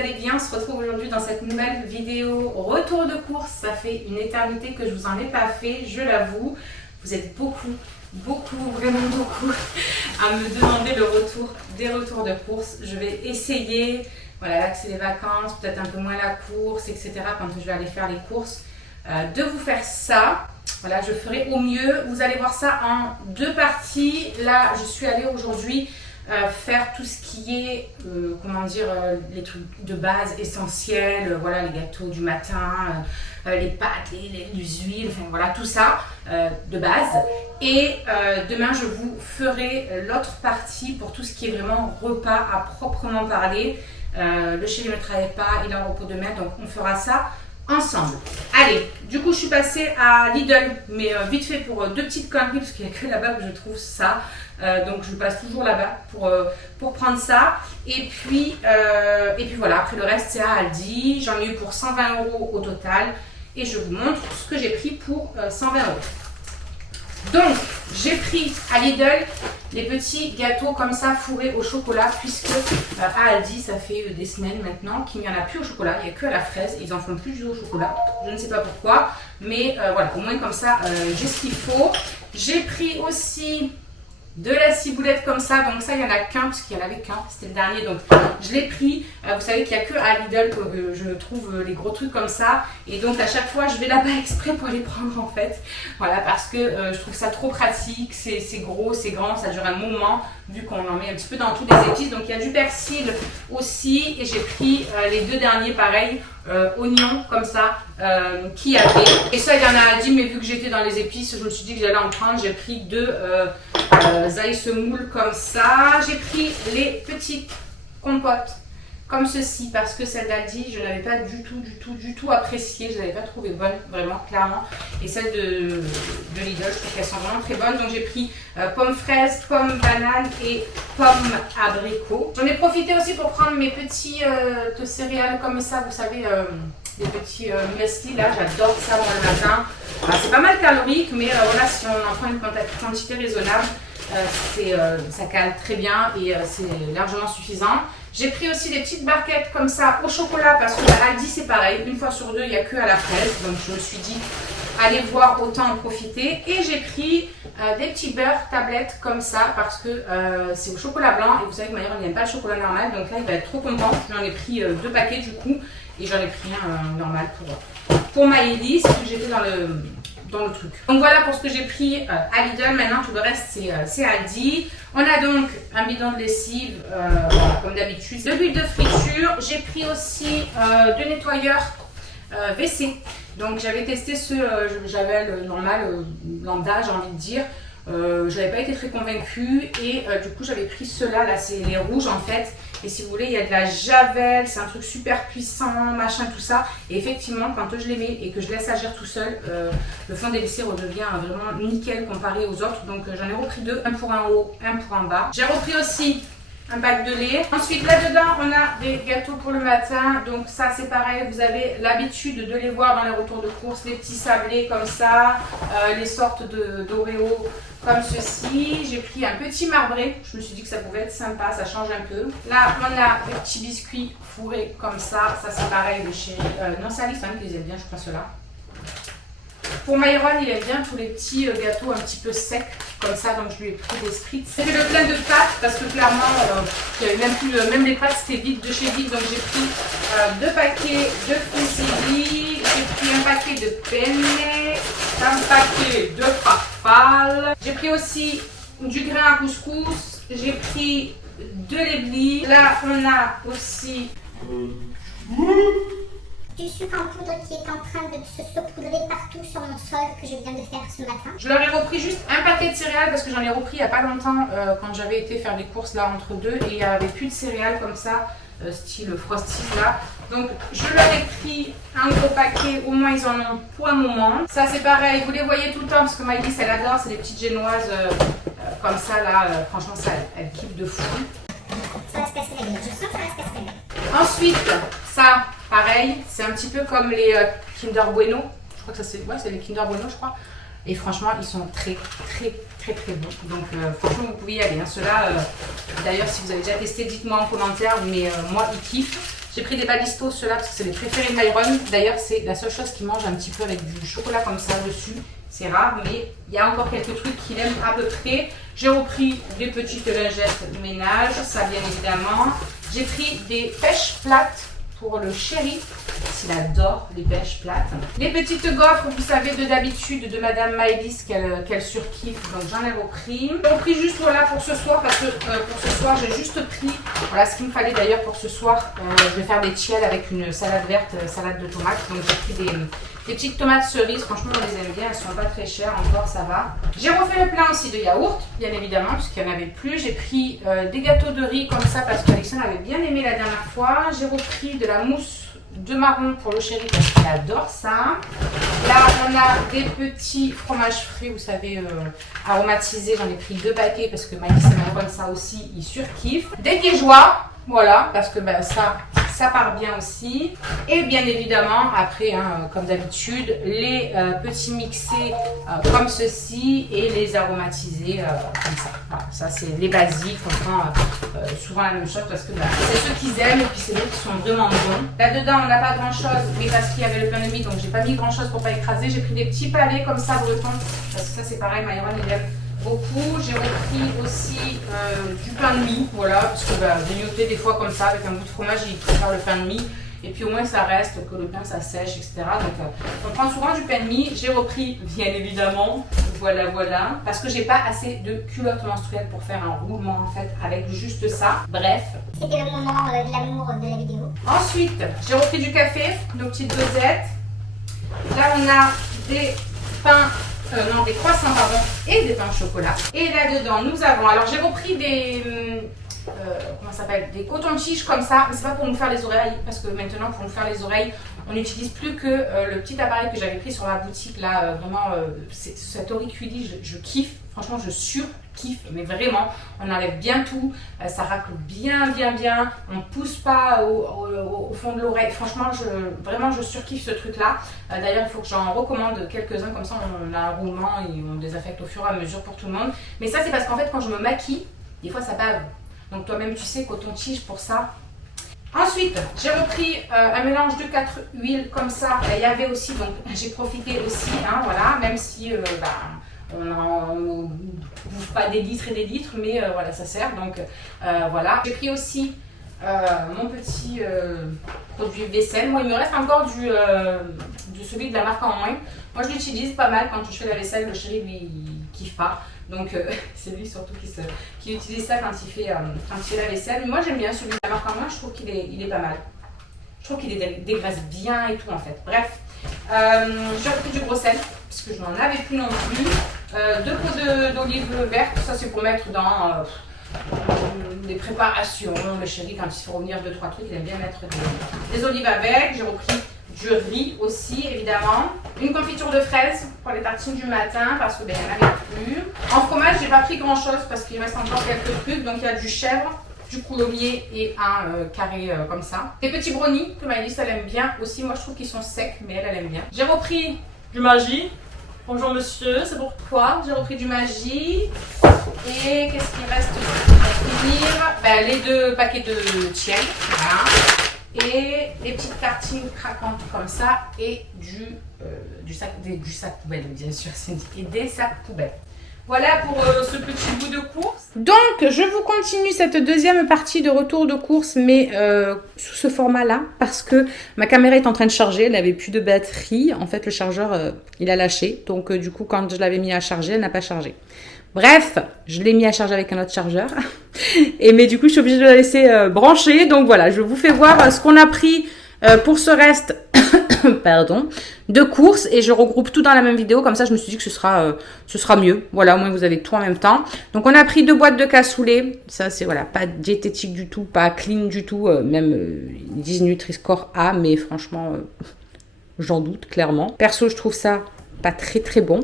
allez bien. On se retrouve aujourd'hui dans cette nouvelle vidéo retour de course. Ça fait une éternité que je vous en ai pas fait, je l'avoue. Vous êtes beaucoup, vraiment beaucoup à me demander des retours de course. Je vais essayer, voilà, là que c'est les vacances, peut-être un peu moins la course, etc. Quand je vais aller faire les courses, de vous faire ça. Voilà, je ferai au mieux. Vous allez voir ça en deux parties. Là, je suis allée aujourd'hui faire tout ce qui est, les trucs de base essentiels, voilà, les gâteaux du matin, les pâtes, les huiles, enfin voilà, tout ça de base. Et demain, je vous ferai l'autre partie pour tout ce qui est vraiment repas à proprement parler. Le chéri ne travaille pas, il est en repos demain, donc on fera ça ensemble. Allez, du coup je suis passée à Lidl, mais vite fait pour deux petites conneries, parce qu'il n'y a que là-bas que je trouve ça. Donc je passe toujours là-bas pour prendre ça. Et puis voilà, après le reste c'est à Aldi. J'en ai eu pour 120 € au total. Et je vous montre ce que j'ai pris pour 120 €. Donc, j'ai pris à Lidl les petits gâteaux comme ça fourrés au chocolat, puisque à Aldi, ça fait des semaines maintenant qu'il n'y en a plus au chocolat, il n'y a que à la fraise, ils en font plus du tout au chocolat, je ne sais pas pourquoi, mais voilà, au moins comme ça, j'ai ce qu'il faut. J'ai pris aussi de la ciboulette comme ça, donc ça il n'y en a qu'un, parce qu'il n'y en avait qu'un, c'était le dernier, donc je l'ai pris. Vous savez qu'il n'y a que à Lidl que je trouve les gros trucs comme ça, et donc à chaque fois je vais là-bas exprès pour les prendre en fait, voilà, parce que je trouve ça trop pratique, c'est gros, c'est grand, ça dure un moment, vu qu'on en met un petit peu dans toutes les épices. Donc il y a du persil aussi, et j'ai pris les deux derniers pareil, oignons comme ça, qui avait, et ça il y en a à 10, mais vu que j'étais dans les épices, je me suis dit que j'allais en prendre. J'ai pris deux ail semoule comme ça. J'ai pris les petites compotes comme ceci, parce que celle d'Aldi, je n'avais pas du tout appréciée, je ne l'avais pas trouvée bonne, vraiment, clairement. Et celle de Lidl, je trouve qu'elles sont vraiment très bonnes. Donc j'ai pris pommes fraises, pommes bananes et pommes abricots. J'en ai profité aussi pour prendre mes petits céréales comme ça, vous savez, les petits muesli, là, j'adore ça moi le matin. C'est pas mal calorique, mais voilà, si on en prend une quantité raisonnable, ça cale très bien et c'est largement suffisant. J'ai pris aussi des petites barquettes comme ça au chocolat, parce que à Aldi c'est pareil, une fois sur deux il n'y a que à la fraise, donc je me suis dit allez voir, autant en profiter. Et j'ai pris des petits beurres tablettes comme ça, parce que c'est au chocolat blanc, et vous savez que Maïron il n'aime pas le chocolat normal, donc là il va être trop content. J'en ai pris deux paquets du coup, et j'en ai pris un normal pour Maëlys, parce que j'étais dans le truc. Donc voilà pour ce que j'ai pris à Lidl. Maintenant tout le reste c'est Aldi. On a donc un bidon de lessive, comme d'habitude, de l'huile de friture. J'ai pris aussi deux nettoyeurs WC. Donc j'avais testé j'avais le normal, lambda j'ai envie de dire. J'avais pas été très convaincue, et du coup j'avais pris ceux-là, là c'est les rouges en fait. Et si vous voulez, il y a de la javel, c'est un truc super puissant, machin, tout ça. Et effectivement, quand je les mets et que je laisse agir tout seul, le fond des WC redevient vraiment nickel comparé aux autres. Donc j'en ai repris deux, un pour en haut, un pour en bas. J'ai repris aussi un bac de lait. Ensuite, là-dedans, on a des gâteaux pour le matin. Donc ça, c'est pareil, vous avez l'habitude de les voir dans les retours de course. Les petits sablés comme ça, les sortes d'Oreo comme ceci. J'ai pris un petit marbré. Je me suis dit que ça pouvait être sympa, ça change un peu. Là, on a des petits biscuits fourrés comme ça. Ça, c'est pareil, le chéri. Non, c'est Alice, quand même, qu'ils aiment bien, je crois, ceux-là. Pour Maïron, il aime bien tous les petits gâteaux un petit peu secs, comme ça, donc je lui ai pris des spritz. J'ai fait le plein de pâtes, parce que clairement, il y avait même plus, même les pâtes c'était vide de chez vide, donc j'ai pris deux paquets de fusilli, j'ai pris un paquet de penne, un paquet de farfalle. J'ai pris aussi du grain à couscous, j'ai pris de l'éblis. Là, on a aussi du sucre en poudre qui est en train de se saupoudrer partout sur mon sol, que je viens de faire ce matin. Je leur ai repris juste un paquet de céréales, parce que j'en ai repris il n'y a pas longtemps quand j'avais été faire des courses là entre deux, et il n'y avait plus de céréales comme ça, style Frosties là. Donc je leur ai pris un gros paquet, au moins ils en ont pour un moment. Ça c'est pareil, vous les voyez tout le temps, parce que Maëlys elle adore, c'est des petites génoises comme ça là, franchement ça elle kiffe de fou. Ça va se casser la gueule, je sens que ça va se casser la gueule. Ensuite, ça, pareil, c'est un petit peu comme les Kinder Bueno. Je crois que ça c'est les Kinder Bueno, je crois. Et franchement, ils sont très bons. Donc franchement, vous pouvez y aller. Hein. Ceux-là, d'ailleurs, si vous avez déjà testé, dites-moi en commentaire. Mais moi, ils kiffent. J'ai pris des balistos, ceux-là, parce que c'est les préférés de Myron. D'ailleurs, c'est la seule chose qu'il mange un petit peu avec du chocolat comme ça dessus. C'est rare, mais il y a encore quelques trucs qu'il aime à peu près. J'ai repris des petites lingettes ménage, ça bien évidemment. J'ai pris des pêches plates pour le chéri, il adore les pêches plates. Les petites gaufres, vous savez, d'habitude de Madame Maëlys qu'elle surkiffe, donc j'en ai repris. J'ai repris juste voilà pour ce soir, parce que pour ce soir j'ai juste pris, voilà ce qu'il me fallait d'ailleurs pour ce soir. Je vais faire des tiels avec une salade verte, salade de tomates. Donc j'ai pris des petites tomates cerises, franchement on les aime bien, elles sont pas très chères encore, ça va. J'ai refait le plein aussi de yaourt, bien évidemment, puisqu'il n'y en avait plus. J'ai pris des gâteaux de riz comme ça, parce qu'Alexandre avait bien aimé la dernière fois. J'ai repris de la mousse de marron pour le chéri, parce qu'il adore ça. Là on a des petits fromages frais, vous savez, aromatisés. J'en ai pris 2 paquets, parce que Maïs et comme ça aussi, ils surkiffent. Des liégeois, voilà, parce que ben, ça part bien aussi. Et bien évidemment, après, hein, comme d'habitude, les petits mixés comme ceci et les aromatisés comme ça. Voilà, ça, c'est les basiques. On prend souvent la même chose parce que bah, c'est ceux qu'ils aiment et puis c'est ceux qui sont vraiment bons. Là-dedans, on n'a pas grand-chose, mais parce qu'il y avait le pain de mie, donc j'ai pas mis grand-chose pour pas écraser. J'ai pris des petits palets comme ça bretons, parce que ça, c'est pareil, Myron, il aime beaucoup. J'ai repris aussi du pain de mie, voilà, parce que bah, grignoter des fois comme ça avec un bout de fromage, il préfère le pain de mie. Et puis au moins ça reste, que le pain ça sèche, etc. Donc on prend souvent du pain de mie. J'ai repris, bien évidemment, voilà, parce que j'ai pas assez de culottes menstruelles pour faire un roulement en fait avec juste ça. Bref. C'était le moment de l'amour de la vidéo. Ensuite, j'ai repris du café, nos petites dosettes. Là on a des pains. Non, des croissants, pardon, et des pains au chocolat. Et là-dedans, nous avons... Alors, j'ai repris des... comment ça s'appelle? Des cotons-tiges comme ça. Mais c'est pas pour nous faire les oreilles, parce que maintenant, pour nous faire les oreilles, on n'utilise plus que le petit appareil que j'avais pris sur ma boutique. Là, vraiment, cet auriculi, je kiffe. Franchement, je surkiffe, mais vraiment, on enlève bien tout, ça racle bien, on ne pousse pas au fond de l'oreille. Franchement, vraiment, je surkiffe ce truc-là. D'ailleurs, il faut que j'en recommande quelques-uns, comme ça, on a un roulement et on désaffecte au fur et à mesure pour tout le monde. Mais ça, c'est parce qu'en fait, quand je me maquille, des fois, ça bave. Donc, toi-même, tu sais, coton-tige pour ça. Ensuite, j'ai repris un mélange de 4 huiles comme ça. Il y avait aussi, donc j'ai profité aussi, hein, voilà, même si on ne bouffe pas des litres et des litres, mais voilà, ça sert. Donc voilà. J'ai pris aussi mon petit produit vaisselle. Moi, il me reste encore celui de la marque en moins. Moi, je l'utilise pas mal quand je fais la vaisselle. Le chéri, lui, il kiffe pas. Donc, c'est lui surtout qui utilise ça quand il fait la vaisselle. Mais moi, j'aime bien celui de la marque en moins. Je trouve qu'il est pas mal. Je trouve qu'il dégraisse bien et tout, en fait. Bref, j'ai repris du gros sel, parce que je n'en avais plus non plus. 2 pots d'olive verte. Ça, c'est pour mettre dans des préparations. Le chéri, quand il se fait revenir 2-3 trucs, il aime bien mettre des olives avec. J'ai repris du riz aussi, évidemment. Une confiture de fraises pour les tartines du matin, parce que ben, il n'y en avait plus. En fromage, j'ai pas pris grand chose parce qu'il reste encore quelques trucs. Donc il y a du chèvre, du coulommiers et un carré comme ça. Des petits brownies que Maëlys elle aime bien aussi. Moi je trouve qu'ils sont secs, mais elle aime bien. J'ai repris du Maggi. Bonjour monsieur, c'est pour toi. J'ai repris du Maggi. Et qu'est-ce qu'il reste pour finir? Ben, les 2 paquets de tiels. Voilà. Et des petites tartines craquantes comme ça et du sac poubelle, bien sûr, et des sacs poubelles. Voilà pour ce petit bout de course. Donc, je vous continue cette deuxième partie de retour de course, mais sous ce format-là, parce que ma caméra est en train de charger, elle n'avait plus de batterie. En fait, le chargeur, il a lâché. Donc, du coup, quand je l'avais mis à charger, elle n'a pas chargé. Bref, je l'ai mis à charger avec un autre chargeur. Mais du coup, je suis obligée de la laisser brancher. Donc voilà, je vous fais voir ce qu'on a pris pour ce reste pardon, de courses. Et je regroupe tout dans la même vidéo. Comme ça, je me suis dit que ce sera mieux. Voilà, au moins vous avez tout en même temps. Donc on a pris 2 boîtes de cassoulet. Ça, c'est voilà, pas diététique du tout, pas clean du tout. Même ils disent Nutri-Score A, mais franchement, j'en doute clairement. Perso, je trouve ça pas très bon,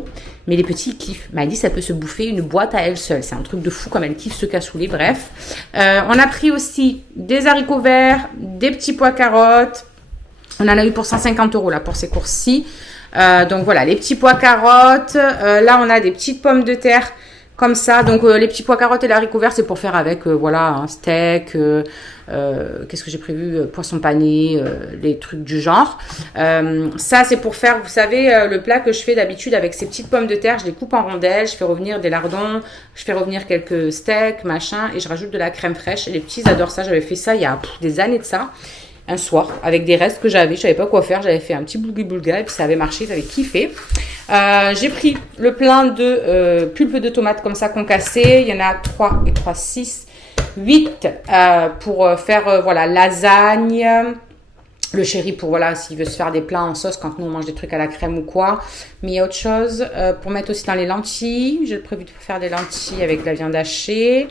mais les petits ils kiffent. Maëlys, ça peut se bouffer une boîte à elle seule, c'est un truc de fou comme elle kiffe ce cassoulet. Bref, on a pris aussi des haricots verts, des petits pois carottes. On en a eu pour 150 € là pour ces courses-ci. Donc voilà, les petits pois carottes. Là on a des petites pommes de terre comme ça. Donc les petits pois carottes et les haricots verts, c'est pour faire avec voilà, un steak, qu'est-ce que j'ai prévu, poisson pané, les trucs du genre. Ça c'est pour faire, vous savez, le plat que je fais d'habitude avec ces petites pommes de terre. Je les coupe en rondelles, je fais revenir des lardons, je fais revenir quelques steaks, machin, et je rajoute de la crème fraîche. Et les petits adorent ça. J'avais fait ça il y a des années de ça. Un soir, avec des restes que j'avais, je savais pas quoi faire, j'avais fait un petit boulga et puis ça avait marché, j'avais kiffé. J'ai pris le plein de pulpe de tomates comme ça concassées, il y en a 3 et 3, 6, 8 pour faire voilà, lasagne, le chéri pour voilà, s'il veut se faire des plats en sauce quand nous on mange des trucs à la crème ou quoi, mais il y a autre chose pour mettre aussi dans les lentilles, j'ai prévu de faire des lentilles avec de la viande hachée.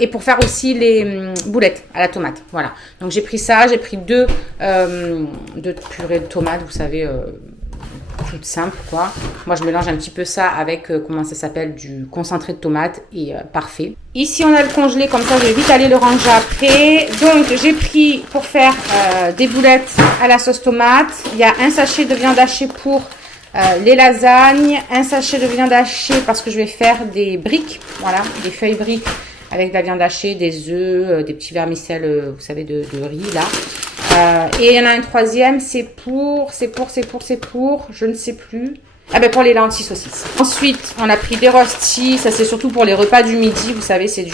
Et pour faire aussi les boulettes à la tomate. Voilà. Donc j'ai pris ça, j'ai pris deux purées de tomates, vous savez, toutes simples quoi. Moi je mélange un petit peu ça avec, comment ça s'appelle, du concentré de tomate et parfait. Ici on a le congelé, comme ça je vais vite aller le ranger après. Donc j'ai pris pour faire des boulettes à la sauce tomate. Il y a un sachet de viande hachée pour les lasagnes, un sachet de viande hachée parce que je vais faire des briques, voilà, des feuilles briques. Avec de la viande hachée, des œufs, des petits vermicelles, vous savez, de riz, là. Et il y en a un troisième, c'est pour, je ne sais plus. Ah ben pour les lentilles saucisses. Ensuite, on a pris des rostis. Ça, c'est surtout pour les repas du midi. Vous savez, c'est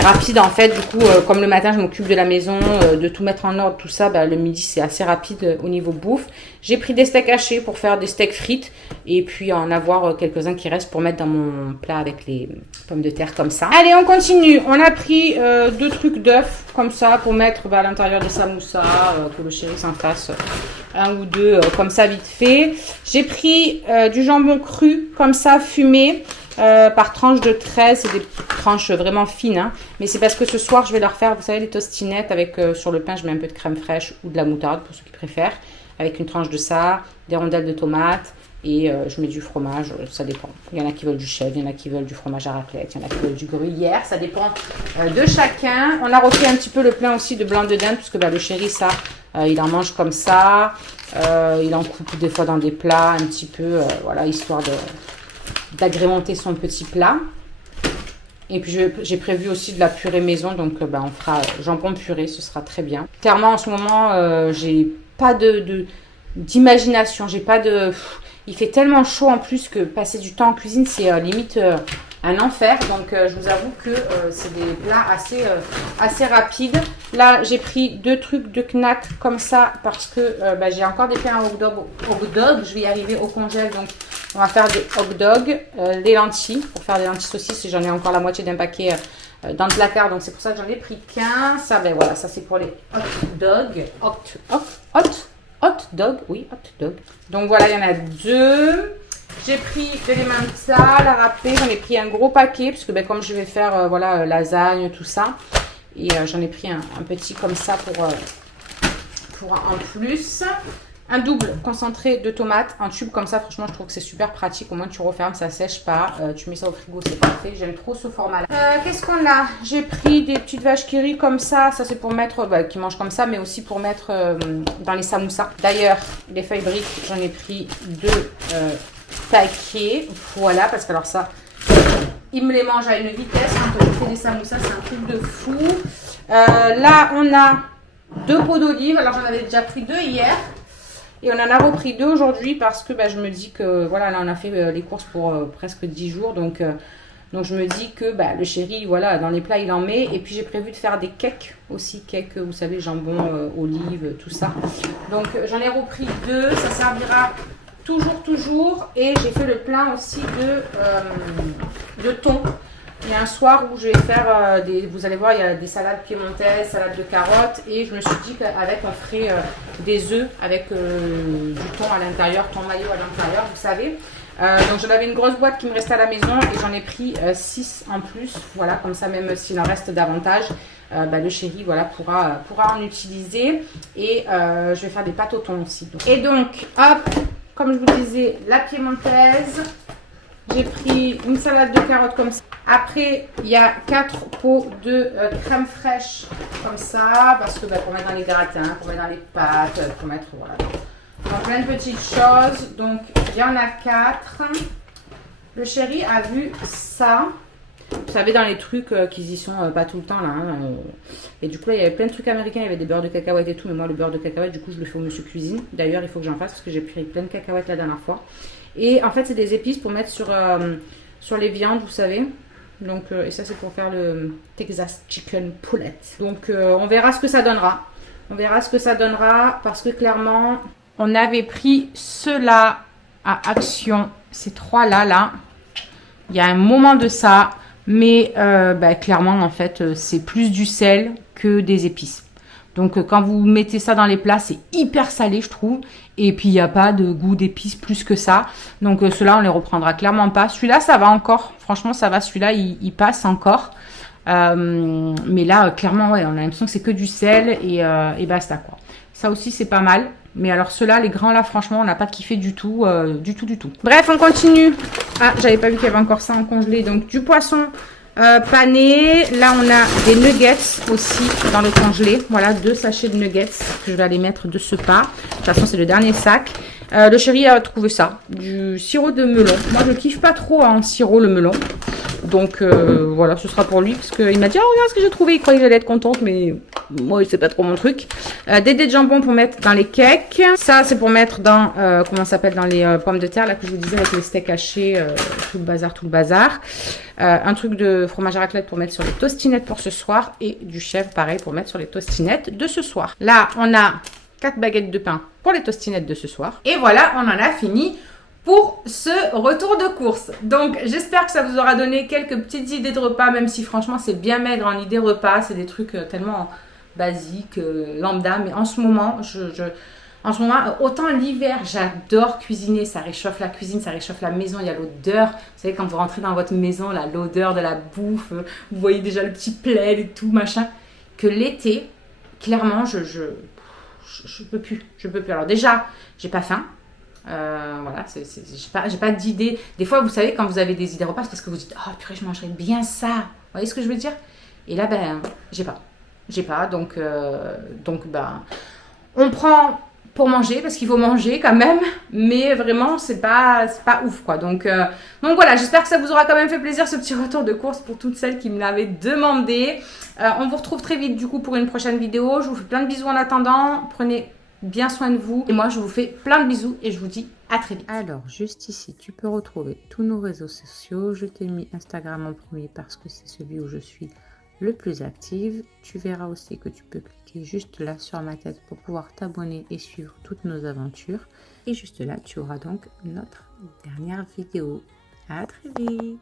rapide en fait. Du coup, comme le matin, je m'occupe de la maison, de tout mettre en ordre, tout ça. Bah, le midi, c'est assez rapide au niveau bouffe. J'ai pris des steaks hachés pour faire des steaks frites. Et puis, en avoir quelques-uns qui restent pour mettre dans mon plat avec les pommes de terre comme ça. Allez, on continue. On a pris 2 trucs d'œufs comme ça pour mettre à l'intérieur des samoussas, que le chéri s'en fasse un ou deux comme ça vite fait. J'ai pris du jambon cru comme ça fumé par tranche de 13, c'est des tranches vraiment fines hein. Mais c'est parce que ce soir je vais leur faire, vous savez, les tostinettes avec sur le pain je mets un peu de crème fraîche ou de la moutarde pour ceux qui préfèrent, avec une tranche de ça, des rondelles de tomates et je mets du fromage, ça dépend. Il y en a qui veulent du cheddar, il y en a qui veulent du fromage à raclette, il y en a qui veulent du gruyère, ça dépend de chacun. On a refait un petit peu le plein aussi de blanc de dinde puisque bah, le chéri ça il en mange comme ça, il en coupe des fois dans des plats un petit peu, voilà, histoire d'agrémenter son petit plat. Et puis j'ai prévu aussi de la purée maison, donc bah, on fera jambon purée, ce sera très bien. Clairement en ce moment, j'ai pas d'imagination, j'ai pas de... Il fait tellement chaud en plus que passer du temps en cuisine, c'est limite un enfer. Donc je vous avoue que c'est des plats assez rapides. Là, j'ai pris 2 trucs de knack comme ça parce que bah, j'ai encore des pains hot dog. Je vais y arriver au congèle. Donc on va faire des hot dogs, les lentilles pour faire des lentilles saucisses. Et j'en ai encore la moitié d'un paquet dans le placard. Donc c'est pour ça que j'en ai pris qu'un. Ça, ben voilà, ça c'est pour les hot dogs. Hot dog, oui, hot dog. Donc voilà, il y en a 2. J'ai pris de l'emmental à râper. J'en ai pris un gros paquet parce que ben, comme je vais faire voilà, lasagne, tout ça. Et j'en ai pris un petit comme ça pour en plus. Un double concentré de tomates, un tube comme ça, franchement je trouve que c'est super pratique, au moins tu refermes, ça sèche pas, tu mets ça au frigo, c'est parfait, j'aime trop ce format là. Qu'est-ce qu'on a? J'ai pris des petites vaches qui rient comme ça c'est pour mettre, bah, qui mangent comme ça, mais aussi pour mettre dans les samoussas. D'ailleurs, les feuilles briques, j'en ai pris 2 paquets, voilà, parce que alors ça, ils me les mangent à une vitesse, quand je fais des samoussas, c'est un truc de fou. Là, on a 2 pots d'olive, alors j'en avais déjà pris 2 hier. Et on en a repris 2 aujourd'hui parce que bah, je me dis que voilà, là on a fait les courses pour presque 10 jours. Donc je me dis que bah, le chéri, voilà, dans les plats il en met. Et puis j'ai prévu de faire des cakes aussi. Cakes, vous savez, jambon, olive, tout ça. Donc j'en ai repris 2. Ça servira toujours. Et j'ai fait le plein aussi de thon. Il y a un soir où je vais faire vous allez voir, il y a des salades piémontaises, salades de carottes. Et je me suis dit qu'avec, on ferait des œufs avec du thon à l'intérieur, thon mayo à l'intérieur, vous savez. Donc j'en avais une grosse boîte qui me restait à la maison et j'en ai pris 6 en plus. Voilà, comme ça, même s'il en reste davantage, bah, le chéri voilà, pourra en utiliser. Et je vais faire des pâtes au thon aussi. Et donc, hop, comme je vous disais, la piémontaise. J'ai pris une salade de carottes comme ça. Après, il y a 4 pots de crème fraîche comme ça. Parce que bah, pour mettre dans les gratins, pour mettre dans les pâtes, pour mettre voilà. Donc plein de petites choses. Donc il y en a 4. Le chéri a vu ça. Vous savez, dans les trucs qu'ils y sont pas tout le temps là. Hein, et du coup, là, il y avait plein de trucs américains. Il y avait des beurres de cacahuètes et tout. Mais moi, le beurre de cacahuètes, du coup, je le fais au monsieur cuisine. D'ailleurs, il faut que j'en fasse parce que j'ai pris plein de cacahuètes la dernière fois. Et en fait, c'est des épices pour mettre sur les viandes, vous savez. Donc, et ça, c'est pour faire le Texas Chicken Poulet. Donc, on verra ce que ça donnera. On verra ce que ça donnera parce que clairement, on avait pris ceux-là à Action. Ces trois-là, là. Il y a un moment de ça. Mais clairement, en fait, c'est plus du sel que des épices. Donc, quand vous mettez ça dans les plats, c'est hyper salé, je trouve. Et puis, il n'y a pas de goût d'épices plus que ça. Donc, ceux-là, on les reprendra clairement pas. Celui-là, ça va encore. Franchement, ça va. Celui-là, il passe encore. Mais là, clairement, ouais, on a l'impression que c'est que du sel et basta, quoi. Ça aussi, c'est pas mal. Mais alors, ceux-là, les grands, là, franchement, on n'a pas kiffé du tout, du tout. Bref, on continue. Ah, j'avais pas vu qu'il y avait encore ça en congelé. Donc, du poisson pané. Là, on a des nuggets aussi dans le congelé. Voilà, 2 sachets de nuggets que je vais aller mettre de ce pas. De toute façon, c'est le dernier sac. Le chéri a trouvé ça, du sirop de melon. Moi, je kiffe pas trop en sirop le melon. Donc, voilà, ce sera pour lui. Parce qu'il m'a dit, oh, regarde ce que j'ai trouvé. Il croyait que j'allais être contente, mais moi, c'est pas trop mon truc. Des dés de jambon pour mettre dans les cakes. Ça, c'est pour mettre dans, comment ça s'appelle, dans les pommes de terre, là, que je vous disais, avec les steaks hachés, tout le bazar. Un truc de fromage à raclette pour mettre sur les tostinettes pour ce soir. Et du chèvre, pareil, pour mettre sur les tostinettes de ce soir. Là, on a 4 baguettes de pain pour les tostinettes de ce soir. Et voilà, on en a fini pour ce retour de course. Donc, j'espère que ça vous aura donné quelques petites idées de repas, même si franchement, c'est bien maigre en idées repas. C'est des trucs tellement basiques, lambda. Mais en ce moment, autant l'hiver, j'adore cuisiner. Ça réchauffe la cuisine, ça réchauffe la maison. Il y a l'odeur. Vous savez, quand vous rentrez dans votre maison, là, l'odeur de la bouffe. Vous voyez déjà le petit plaid et tout, machin. Que l'été, clairement, je peux plus. Alors déjà, j'ai pas faim. Voilà, j'ai pas d'idée. Des fois, vous savez, quand vous avez des idées repas, c'est parce que vous dites, oh purée, je mangerais bien ça. Vous voyez ce que je veux dire? Et là, j'ai pas. Donc, on prend pour manger, parce qu'il faut manger quand même. Mais vraiment, c'est pas ouf, quoi. Donc voilà, j'espère que ça vous aura quand même fait plaisir, ce petit retour de course pour toutes celles qui me l'avaient demandé. On vous retrouve très vite, du coup, pour une prochaine vidéo. Je vous fais plein de bisous en attendant. Prenez bien soin de vous. Et moi, je vous fais plein de bisous et je vous dis à très vite. Alors, juste ici, tu peux retrouver tous nos réseaux sociaux. Je t'ai mis Instagram en premier parce que c'est celui où je suis le plus active. Tu verras aussi que tu peux cliquer juste là sur ma tête pour pouvoir t'abonner et suivre toutes nos aventures. Et juste là, tu auras donc notre dernière vidéo. À très vite!